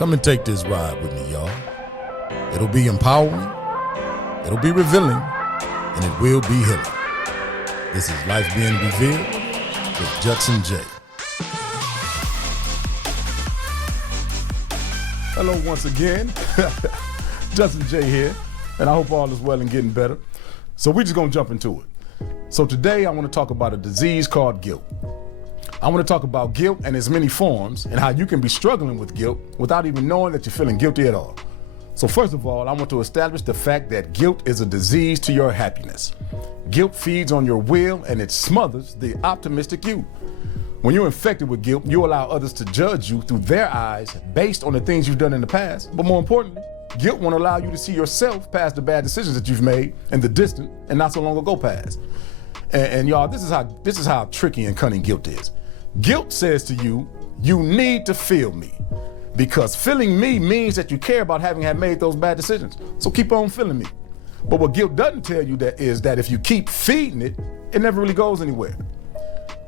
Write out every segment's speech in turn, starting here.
Come and take this ride with me, y'all. It'll be empowering, it'll be revealing, and it will be healing. This is Life Being Revealed with Judson Jaye. Hello once again. Judson Jaye here, and I hope all is well and getting better. So we're just gonna jump into it. So today I want to talk about a disease called guilt. I want to talk about guilt and its many forms and how you can be struggling with guilt without even knowing that you're feeling guilty at all. So first of all, I want to establish the fact that guilt is a disease to your happiness. Guilt feeds on your will and it smothers the optimistic you. When you're infected with guilt, you allow others to judge you through their eyes based on the things you've done in the past. But more importantly, guilt won't allow you to see yourself past the bad decisions that you've made in the distant and not so long ago past. And y'all, this is how tricky and cunning guilt is. Guilt says to you, you need to feel me, because feeling me means that you care about having had made those bad decisions. So keep on feeling me. But what guilt doesn't tell you is that if you keep feeding it, it never really goes anywhere.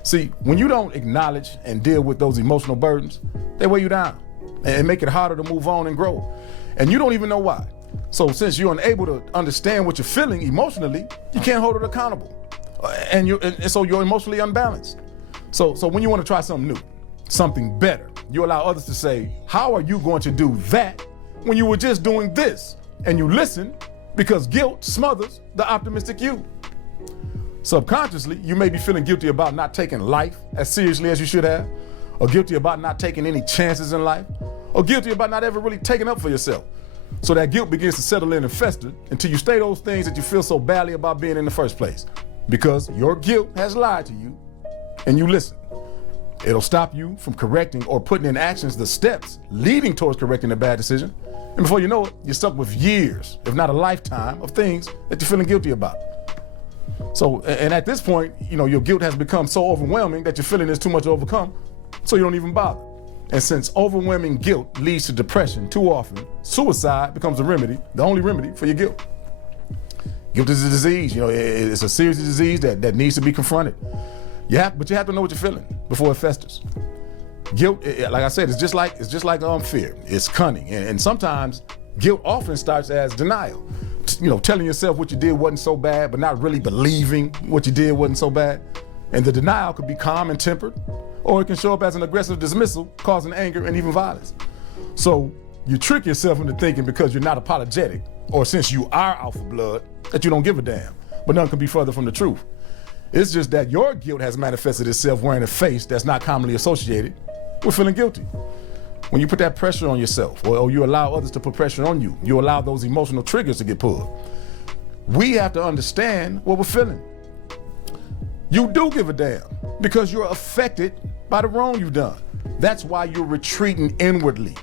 See, when you don't acknowledge and deal with those emotional burdens, they weigh you down and make it harder to move on and grow. And you don't even know why. So since you're unable to understand what you're feeling emotionally, you can't hold it accountable. And so you're emotionally unbalanced. So when you want to try something new, something better, you allow others to say, how are you going to do that when you were just doing this? And you listen because guilt smothers the optimistic you. Subconsciously, you may be feeling guilty about not taking life as seriously as you should have, or guilty about not taking any chances in life, or guilty about not ever really taking up for yourself. So that guilt begins to settle in and fester until you say those things that you feel so badly about being in the first place. Because your guilt has lied to you and you listen. It'll stop you from correcting or putting in actions the steps leading towards correcting a bad decision. And before you know it, you're stuck with years, if not a lifetime, of things that you're feeling guilty about. So, and at this point, your guilt has become so overwhelming that your feeling is too much to overcome, so you don't even bother. And since overwhelming guilt leads to depression too often, suicide becomes the only remedy for your guilt. Guilt is a disease, it's a serious disease that needs to be confronted. But you have to know what you're feeling before it festers. Guilt, like I said, it's just like fear. It's cunning, and sometimes guilt often starts as denial. Telling yourself what you did wasn't so bad, but not really believing what you did wasn't so bad. And the denial could be calm and tempered, or it can show up as an aggressive dismissal, causing anger and even violence. So you trick yourself into thinking because you're not apologetic, or since you are alpha blood, that you don't give a damn. But none can be further from the truth. It's just that your guilt has manifested itself wearing a face that's not commonly associated with feeling guilty. When you put that pressure on yourself, or you allow others to put pressure on you, you allow those emotional triggers to get pulled. We have to understand what we're feeling. You do give a damn because you're affected by the wrong you've done. That's why you're retreating inwardly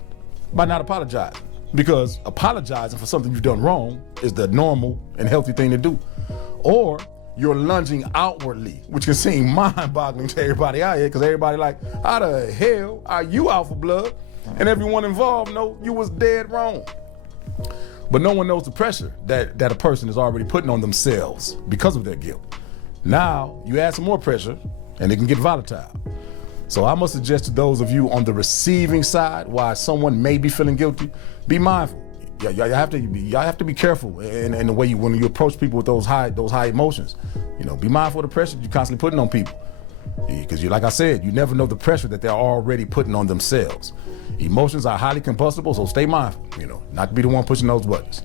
by not apologizing, because apologizing for something you've done wrong is the normal and healthy thing to do. Or you're lunging outwardly, which can seem mind-boggling to everybody out here, because everybody like, how the hell are you alpha blood? And everyone involved know you was dead wrong. But no one knows the pressure that a person is already putting on themselves because of their guilt. Now you add some more pressure and it can get volatile. So I must suggest to those of you on the receiving side, why someone may be feeling guilty, be mindful. Y'all have to be careful in the way when you approach people with those high emotions. Be mindful of the pressure you're constantly putting on people, because like I said, you never know the pressure that they're already putting on themselves. Emotions are highly combustible, so stay mindful. Not to be the one pushing those buttons.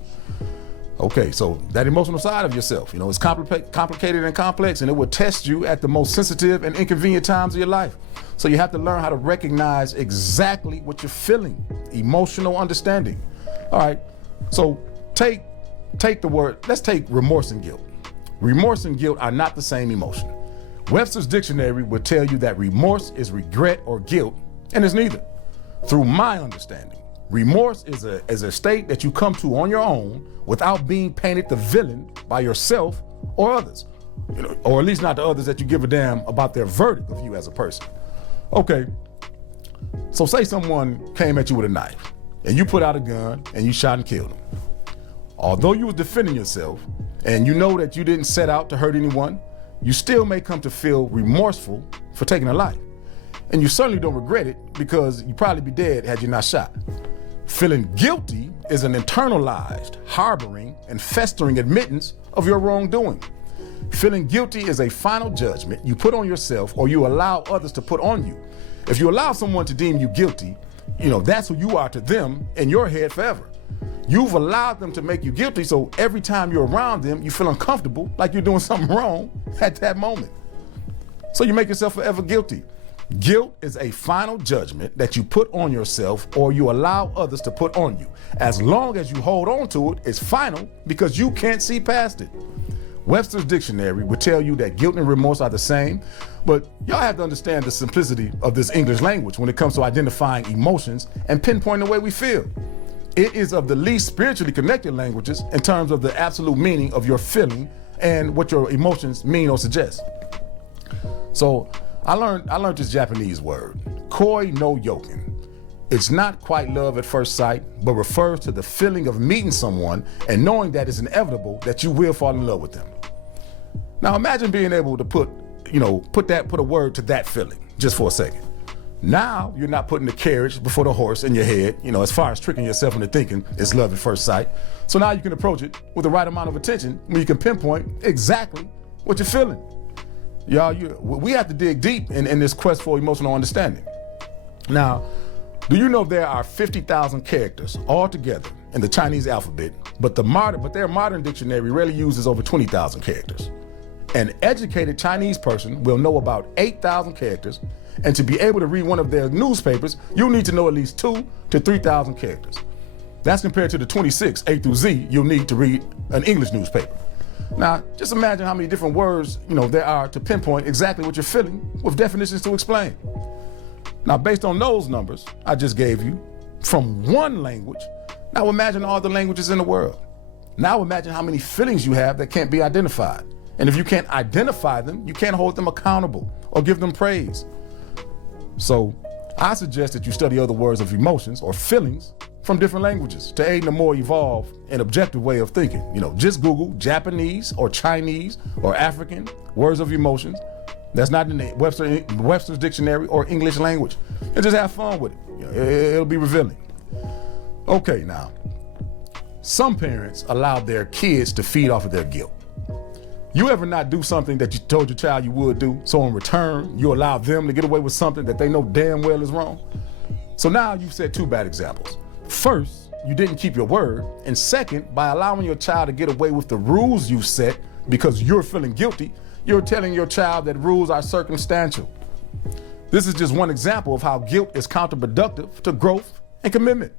Okay, so that emotional side of yourself, it's complicated and complex, and it will test you at the most sensitive and inconvenient times of your life. So you have to learn how to recognize exactly what you're feeling. Emotional understanding. All right, so take the word, let's take remorse and guilt. Remorse and guilt are not the same emotion. Webster's dictionary would tell you that remorse is regret or guilt, and it's neither. Through my understanding, remorse is a state that you come to on your own without being painted the villain by yourself or others, or at least not the others that you give a damn about their verdict of you as a person. Okay, so say someone came at you with a knife, and you put out a gun and you shot and killed him. Although you was defending yourself and you know that you didn't set out to hurt anyone, you still may come to feel remorseful for taking a life. And you certainly don't regret it because you'd probably be dead had you not shot. Feeling guilty is an internalized, harboring, and festering admittance of your wrongdoing. Feeling guilty is a final judgment you put on yourself or you allow others to put on you. If you allow someone to deem you guilty, that's who you are to them in your head forever. You've allowed them to make you guilty, so every time you're around them, you feel uncomfortable, like you're doing something wrong at that moment. So you make yourself forever guilty. Guilt is a final judgment that you put on yourself or you allow others to put on you. As long as you hold on to it, it's final because you can't see past it. Webster's dictionary would tell you that guilt and remorse are the same, but y'all have to understand the simplicity of this English language when it comes to identifying emotions and pinpointing the way we feel. It is of the least spiritually connected languages in terms of the absolute meaning of your feeling and what your emotions mean or suggest. So I learned this Japanese word, koi no yoken. It's not quite love at first sight, but refers to the feeling of meeting someone and knowing that it's inevitable that you will fall in love with them. Now imagine being able to put a word to that feeling just for a second. Now you're not putting the carriage before the horse in your head, as far as tricking yourself into thinking it's love at first sight. So now you can approach it with the right amount of attention when you can pinpoint exactly what you're feeling. Y'all, we have to dig deep in this quest for emotional understanding. Now, do you know there are 50,000 characters altogether in the Chinese alphabet, but their modern dictionary rarely uses over 20,000 characters. An educated Chinese person will know about 8,000 characters, and to be able to read one of their newspapers, you'll need to know at least 2,000 to 3,000 characters. That's compared to the 26, A through Z, you'll need to read an English newspaper. Now, just imagine how many different words, there are to pinpoint exactly what you're feeling with definitions to explain. Now, based on those numbers I just gave you from one language, now imagine all the languages in the world. Now imagine how many feelings you have that can't be identified. And if you can't identify them, you can't hold them accountable or give them praise. So I suggest that you study other words of emotions or feelings from different languages to aid in a more evolved and objective way of thinking. Just Google Japanese or Chinese or African words of emotions. That's not in the Webster's dictionary or English language. And just have fun with it. It'll be revealing. Okay, now, some parents allow their kids to feed off of their guilt. You ever not do something that you told your child you would do, so in return, you allow them to get away with something that they know damn well is wrong? So now you've set two bad examples. First, you didn't keep your word. And second, by allowing your child to get away with the rules you set because you're feeling guilty, you're telling your child that rules are circumstantial. This is just one example of how guilt is counterproductive to growth and commitment.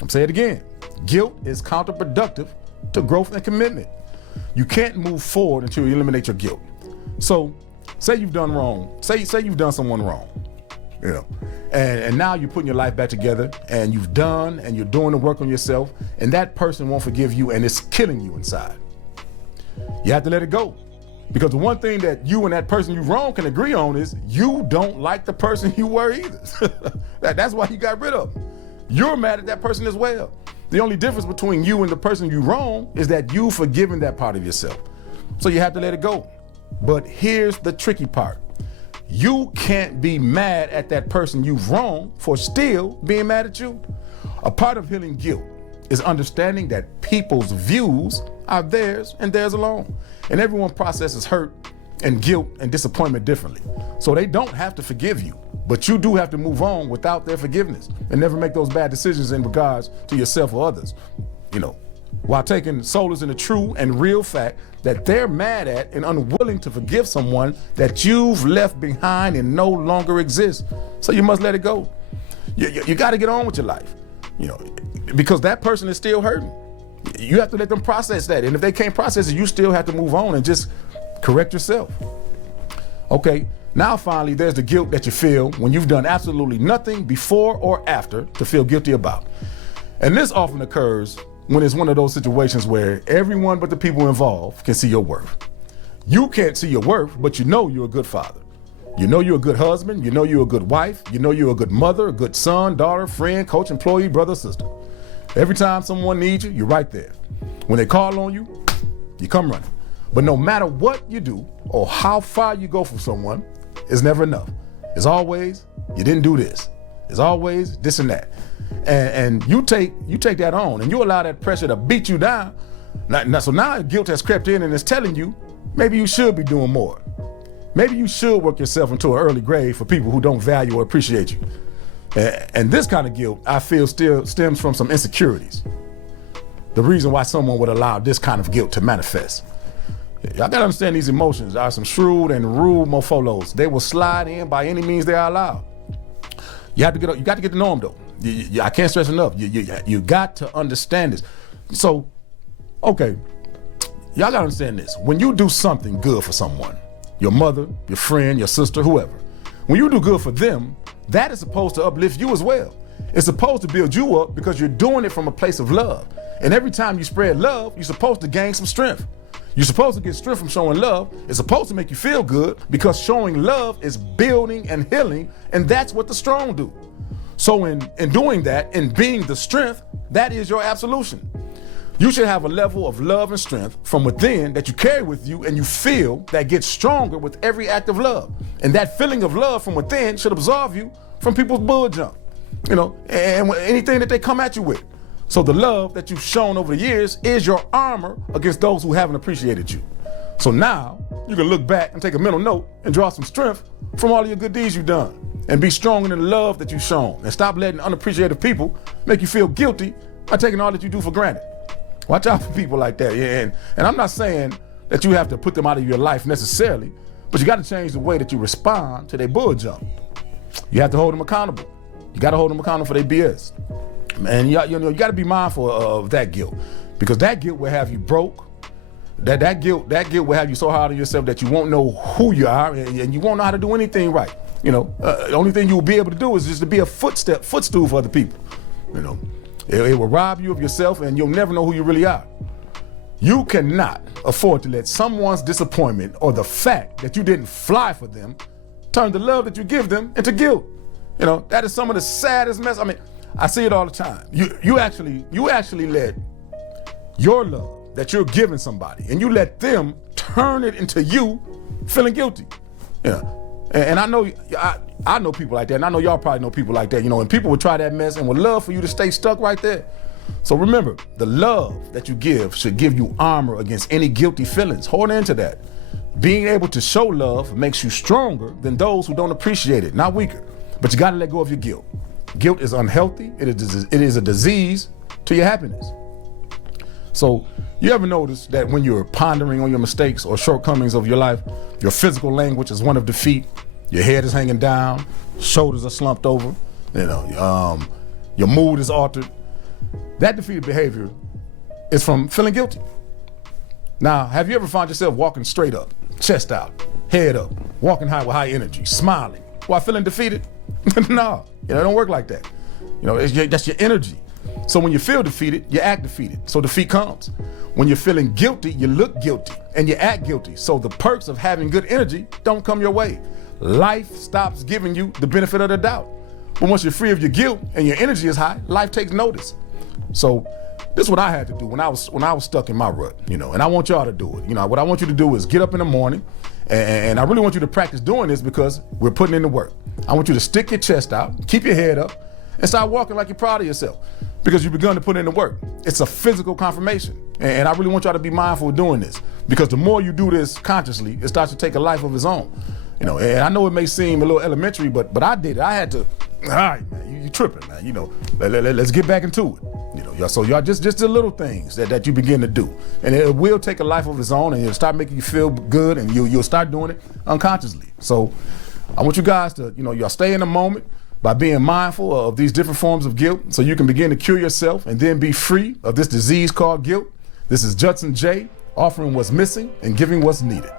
I'm saying it again. Guilt is counterproductive to growth and commitment. You can't move forward until you eliminate your guilt. So say you've done wrong. Say you've done someone wrong, and now you're putting your life back together and you're doing the work on yourself, and that person won't forgive you and it's killing you inside. You have to let it go. Because the one thing that you and that person you wrong can agree on is you don't like the person you were either. That's why you got rid of them. You're mad at that person as well. The only difference between you and the person you wrong is that you've forgiven that part of yourself. So you have to let it go. But here's the tricky part. You can't be mad at that person you've wronged for still being mad at you. A part of healing guilt is understanding that people's views are theirs and theirs alone. And everyone processes hurt and guilt and disappointment differently. So they don't have to forgive you, but you do have to move on without their forgiveness and never make those bad decisions in regards to yourself or others, while taking solace in the true and real fact that they're mad at and unwilling to forgive someone that you've left behind and no longer exists. So you must let it go. You got to get on with your life, because that person is still hurting. You have to let them process that. And if they can't process it, you still have to move on and just correct yourself. Okay, now finally, there's the guilt that you feel when you've done absolutely nothing before or after to feel guilty about. And this often occurs when it's one of those situations where everyone but the people involved can see your worth. You can't see your worth, but you know you're a good father. You know you're a good husband. You know you're a good wife. You know you're a good mother, a good son, daughter, friend, coach, employee, brother, sister. Every time someone needs you, you're right there. When they call on you, you come running. But no matter what you do or how far you go for someone, it's never enough. It's always, you didn't do this. It's always this and that. And you take that on and you allow that pressure to beat you down. So now guilt has crept in and is telling you maybe you should be doing more. Maybe you should work yourself into an early grave for people who don't value or appreciate you. And this kind of guilt, I feel, still stems from some insecurities. The reason why someone would allow this kind of guilt to manifest. Y'all gotta understand these emotions are some shrewd and rude mofolos. They will slide in by any means they are allowed. You got to get to know them though. I can't stress enough. You got to understand this. So, okay, y'all gotta understand this. When you do something good for someone, your mother, your friend, your sister, whoever, when you do good for them, that is supposed to uplift you as well. It's supposed to build you up because you're doing it from a place of love. And every time you spread love, you're supposed to gain some strength. You're supposed to get strength from showing love. It's supposed to make you feel good because showing love is building and healing, and that's what the strong do. So in doing that, in being the strength, that is your absolution. You should have a level of love and strength from within that you carry with you and you feel that gets stronger with every act of love. And that feeling of love from within should absolve you from people's bull jump, and anything that they come at you with. So the love that you've shown over the years is your armor against those who haven't appreciated you. So now you can look back and take a mental note and draw some strength from all of your good deeds you've done and be strong in the love that you've shown and stop letting unappreciative people make you feel guilty by taking all that you do for granted. Watch out for people like that. And I'm not saying that you have to put them out of your life necessarily, but you got to change the way that you respond to their bull jump. You have to hold them accountable. You got to hold them accountable for their BS. And you got to be mindful of that guilt, because that guilt will have you broke. That guilt will have you so hard on yourself that you won't know who you are and you won't know how to do anything right. The only thing you'll be able to do is just to be a footstool for other people. It will rob you of yourself and you'll never know who you really are. You cannot afford to let someone's disappointment or the fact that you didn't fly for them turn the love that you give them into guilt. That is some of the saddest mess. I mean, I see it all the time. You actually let your love that you're giving somebody and you let them turn it into you feeling guilty. And I know people like that, and I know y'all probably know people like that, and people would try that mess and would love for you to stay stuck right there. So remember, the love that you give should give you armor against any guilty feelings. Hold into that. Being able to show love makes you stronger than those who don't appreciate it, not weaker. But you gotta let go of your guilt. Guilt is unhealthy. It is a disease to your happiness. So you ever notice that when you're pondering on your mistakes or shortcomings of your life, your physical language is one of defeat, your head is hanging down, shoulders are slumped over, your mood is altered. That defeated behavior is from feeling guilty. Now, have you ever found yourself walking straight up, chest out, head up, walking high with high energy, smiling, while feeling defeated? No, it don't work like that. That's your energy. So when you feel defeated, you act defeated. So defeat comes. When you're feeling guilty, you look guilty and you act guilty. So the perks of having good energy don't come your way. Life stops giving you the benefit of the doubt. But once you're free of your guilt and your energy is high, life takes notice. So this is what I had to do when I was stuck in my rut, and I want y'all to do it. What I want you to do is get up in the morning, and I really want you to practice doing this because we're putting in the work. I want you to stick your chest out, keep your head up, and start walking like you're proud of yourself because you've begun to put in the work. It's a physical confirmation. And I really want y'all to be mindful of doing this because the more you do this consciously, it starts to take a life of its own. And I know it may seem a little elementary, but I did it. I had to, all right, man, you tripping, man. Let's get back into it. So y'all just the little things that you begin to do. And it will take a life of its own and it'll start making you feel good and you'll start doing it unconsciously. So I want you guys to, y'all stay in the moment by being mindful of these different forms of guilt so you can begin to cure yourself and then be free of this disease called guilt. This is Judson Jaye, offering what's missing and giving what's needed.